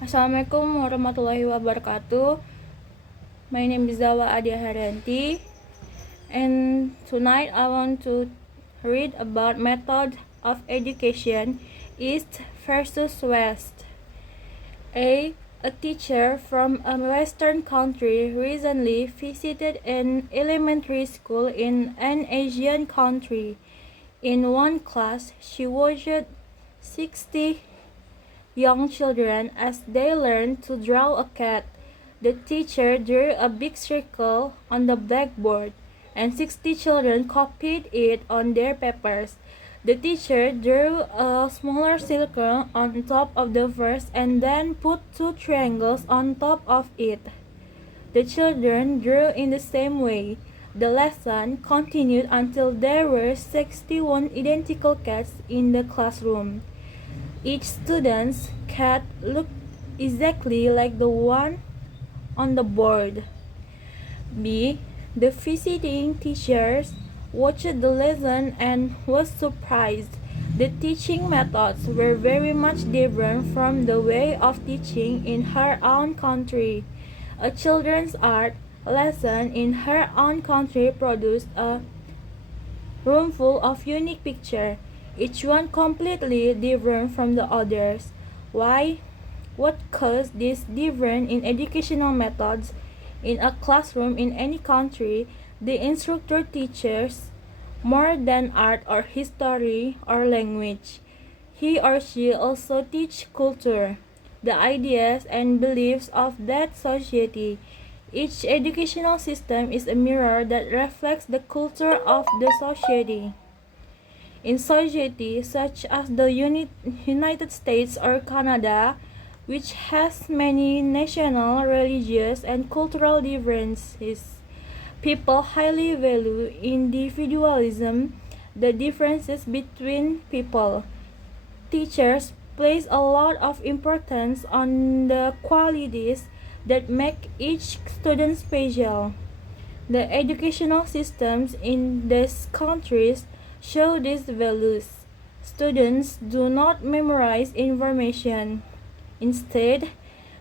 Assalamualaikum warahmatullahi wabarakatuh. My name is Zawa Adia Haryanti, and tonight I want to read about method of education, East versus West. A teacher from a Western country recently visited an elementary school in an Asian country. In one class, she watched 60 young children as they learned to draw a cat. The teacher drew a big circle on the blackboard, and 60 children copied it on their papers. The teacher drew a smaller circle on top of the first and then put two triangles on top of it. The children drew in the same way. The lesson continued until there were 61 identical cats in the classroom. Each student's cat looked exactly like the one on the board. B. The visiting teachers watched the lesson and was surprised. The teaching methods were very much different from the way of teaching in her own country. A children's art lesson in her own country produced a room full of unique pictures, each one completely different from the others. Why? What caused this difference in educational methods in a classroom in any country? The instructor teaches more than art or history or language. He or she also teach culture, the ideas and beliefs of that society. Each educational system is a mirror that reflects the culture of the society. In societies such as the United States or Canada, which has many national, religious, and cultural differences, people highly value individualism, the differences between people. Teachers place a lot of importance on the qualities that make each student special. The educational systems in these countries show these values. Students do not memorize information. Instead,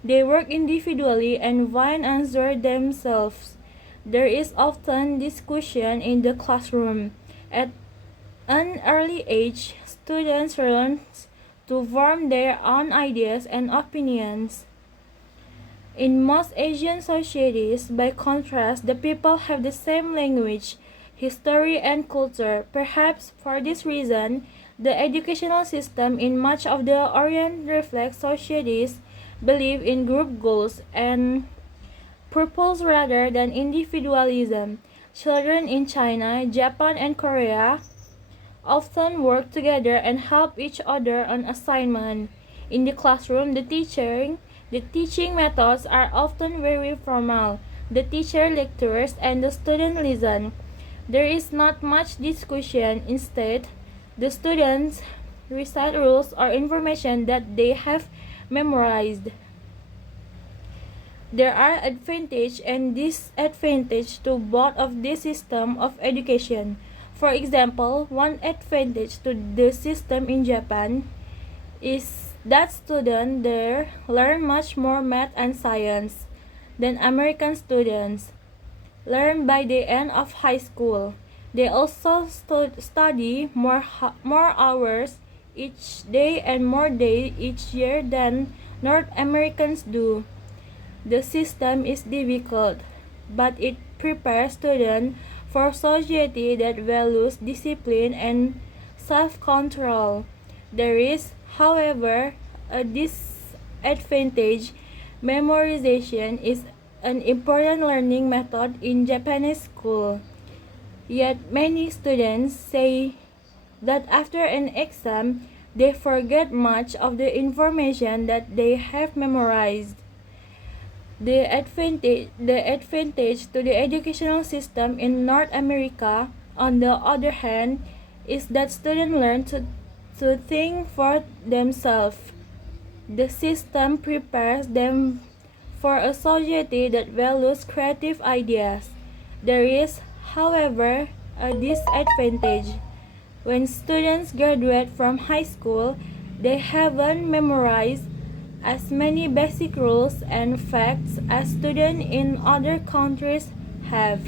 they work individually and find answers themselves. There is often discussion in the classroom. At an early age, students learn to form their own ideas and opinions. In most Asian societies, by contrast, the people have the same language, history, and culture. Perhaps for this reason, the educational system in much of the Orient reflects societies' belief in group goals and purpose rather than individualism. Children in China, Japan, and Korea often work together and help each other on assignment. In the classroom, the teaching methods are often very formal. The teacher lectures and the student listen. There is not much discussion. Instead, the students recite rules or information that they have memorized. There are advantages and disadvantages to both of this system of education. For example, one advantage to the system in Japan is that students there learn much more math and science than American students learn by the end of high school. They also study more hours each day and more days each year than North Americans do. The system is difficult, but it prepares students for society that values discipline and self-control. There is, however, a disadvantage. Memorization is an important learning method in Japanese school. Yet many students say that after an exam, they forget much of the information that they have memorized. The advantage to the educational system in North America, on the other hand, is that students learn to think for themselves. The system prepares them for a society that values creative ideas. There is, however, a disadvantage. When students graduate from high school, they haven't memorized as many basic rules and facts as students in other countries have.